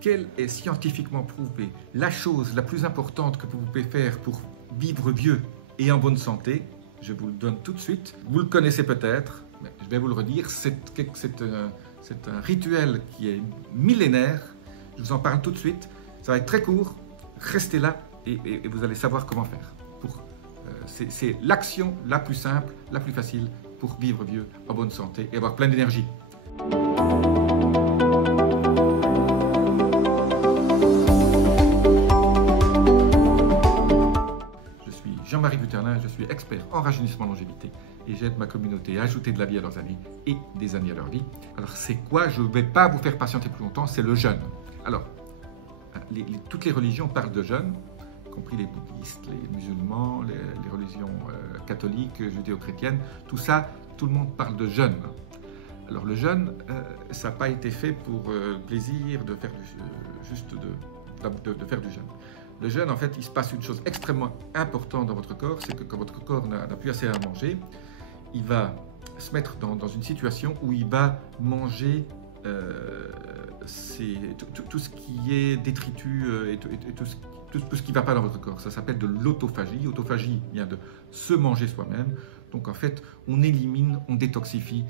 quelle est scientifiquement prouvé la chose la plus importante que vous pouvez faire pour vivre vieux et en bonne santé? Je vous le donne tout de suite. Vous le connaissez peut-être, mais je vais vous le redire. C'est un rituel qui est millénaire. Je vous en parle tout de suite. Ça va être très court. Restez là et vous allez savoir comment faire. C'est l'action la plus simple, la plus facile pour vivre vieux, en bonne santé et avoir plein d'énergie. Je suis Jean-Marie Buterlin, je suis expert en rajeunissement longévité et j'aide ma communauté à ajouter de la vie à leurs années et des années à leur vie. Alors c'est quoi? Je ne vais pas vous faire patienter plus longtemps, c'est le jeûne. Alors, toutes les religions parlent de jeûne, y compris les bouddhistes, les musulmans, les religions catholiques, judéo-chrétiennes, tout ça, tout le monde parle de jeûne. Alors le jeûne, ça n'a pas été fait pour le plaisir de faire de faire du jeûne. Le jeûne, en fait, il se passe une chose extrêmement importante dans votre corps, c'est que quand votre corps n'a plus assez à manger, il va se mettre dans une situation où il va manger tout ce qui est détritus et tout ce qui ne va pas dans votre corps. Ça s'appelle de l'autophagie. L'autophagie vient de se manger soi-même. Donc en fait, on élimine, on détoxifie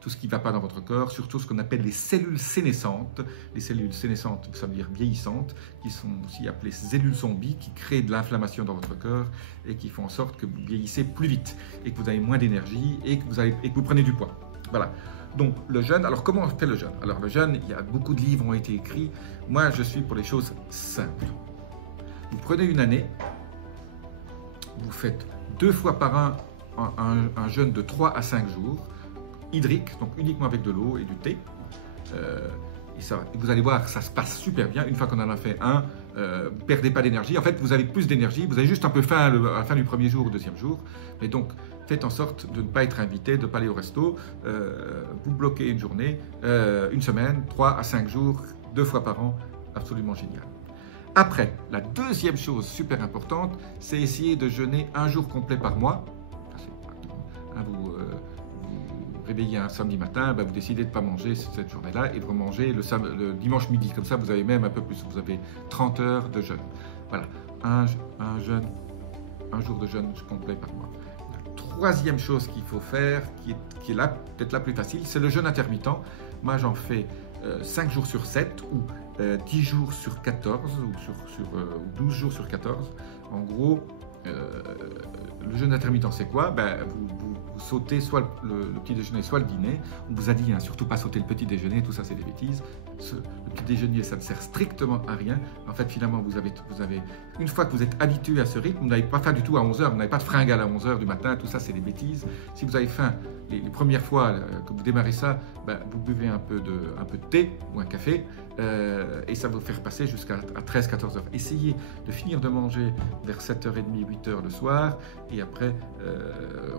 tout ce qui ne va pas dans votre corps, surtout ce qu'on appelle les cellules sénescentes. Les cellules sénescentes, ça veut dire vieillissantes, qui sont aussi appelées cellules zombies, qui créent de l'inflammation dans votre corps et qui font en sorte que vous vieillissez plus vite et que vous avez moins d'énergie et que vous prenez du poids. Voilà. Donc le jeûne, alors comment on fait le jeûne? Alors le jeûne, il y a beaucoup de livres qui ont été écrits. Moi, je suis pour les choses simples. Vous prenez une année, vous faites 2 fois par an un jeûne de 3 à 5 jours, hydrique, donc uniquement avec de l'eau et du thé. Et vous allez voir, ça se passe super bien. Une fois qu'on en a fait un, vous perdez pas d'énergie. En fait, vous avez plus d'énergie. Vous avez juste un peu faim à la fin du premier jour ou deuxième jour. Mais donc, faites en sorte de ne pas être invité, de ne pas aller au resto. Vous bloquez une journée, une semaine, 3 à 5 jours, 2 fois par an. Absolument génial. Après, la deuxième chose super importante, c'est essayer de jeûner un jour complet par mois. Vous réveillez un samedi matin, vous décidez de ne pas manger cette journée-là et de remanger le dimanche midi. Comme ça, vous avez même un peu plus. Vous avez 30 heures de jeûne. Voilà, un jour de jeûne complet par mois. La troisième chose qu'il faut faire, qui est là, peut-être la plus facile, c'est le jeûne intermittent. Moi, j'en fais 5 jours sur 7 ou 10 jours sur 14 ou 12 jours sur 14. En gros, le jeûne intermittent, c'est quoi? Vous sautez soit le petit déjeuner, soit le dîner. On vous a dit, surtout pas sauter le petit déjeuner, tout ça c'est des bêtises. Le petit déjeuner, ça ne sert strictement à rien. En fait, finalement, vous avez une fois que vous êtes habitué à ce rythme, vous n'avez pas faim du tout à 11h, vous n'avez pas de fringale à 11h du matin, tout ça c'est des bêtises. Si vous avez faim, les premières fois que vous démarrez ça, vous buvez un peu de thé ou un café et ça va vous faire passer jusqu'à 13-14 heures. Essayez de finir de manger vers 7h30, 8h le soir et après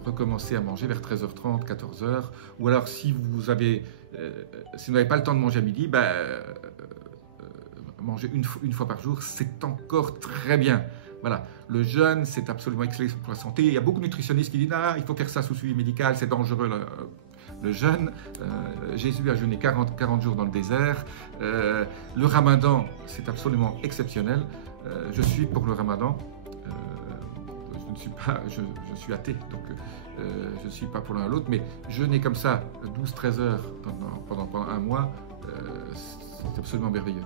recommencer à manger vers 13h30, 14h. Ou alors si vous n'avez pas le temps de manger à midi, manger une fois par jour, c'est encore très bien. Voilà, le jeûne, c'est absolument excellent pour la santé. Il y a beaucoup de nutritionnistes qui disent « Ah, il faut faire ça sous suivi médical, c'est dangereux le jeûne. » Jésus a jeûné 40 jours dans le désert. Le ramadan, c'est absolument exceptionnel. Je suis pour le ramadan. Je suis athée, donc je ne suis pas pour l'un ou l'autre, mais jeûner comme ça 12-13 heures pendant un mois, c'est absolument merveilleux.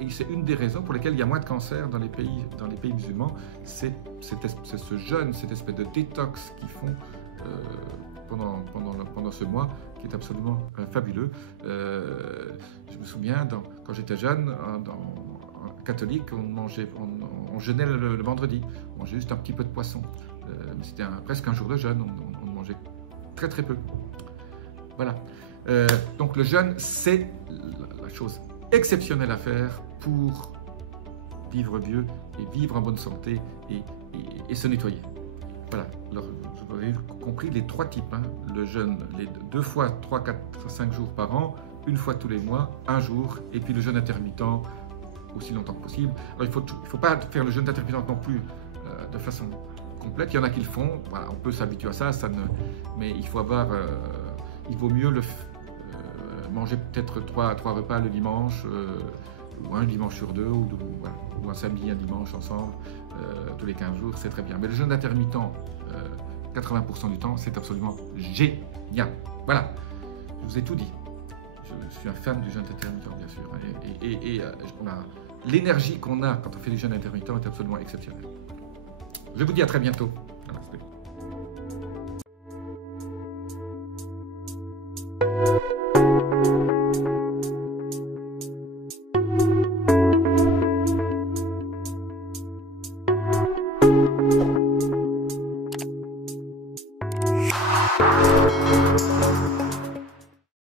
Et c'est une des raisons pour lesquelles il y a moins de cancers dans les pays musulmans, c'est ce jeûne, cette espèce de détox qu'ils font pendant ce mois, qui est absolument fabuleux. Je me souviens, quand j'étais jeune, catholique, on jeûnait le vendredi, on mangeait juste un petit peu de poisson. C'était presque un jour de jeûne, on mangeait très très peu. Voilà. Donc le jeûne, c'est la chose exceptionnelle à faire pour vivre vieux et vivre en bonne santé et se nettoyer. Voilà. Alors, vous avez compris les 3 types. Le jeûne, les 2 fois 3, 4, 5 jours par an, une fois tous les mois, un jour, et puis le jeûne intermittent aussi longtemps que possible. Alors, il faut pas faire le jeûne intermittent non plus de façon complète. Il y en a qui le font. Voilà, on peut s'habituer à ça, mais il faut avoir, il vaut mieux manger peut-être trois repas le dimanche, ou un dimanche sur deux, voilà, ou un samedi, un dimanche ensemble, tous les 15 jours, c'est très bien. Mais le jeûne intermittent, 80% du temps, c'est absolument génial. Voilà, je vous ai tout dit. Je suis un fan du jeûne intermittent, bien sûr. L'énergie qu'on a quand on fait du jeûne intermittent est absolument exceptionnelle. Je vous dis à très bientôt.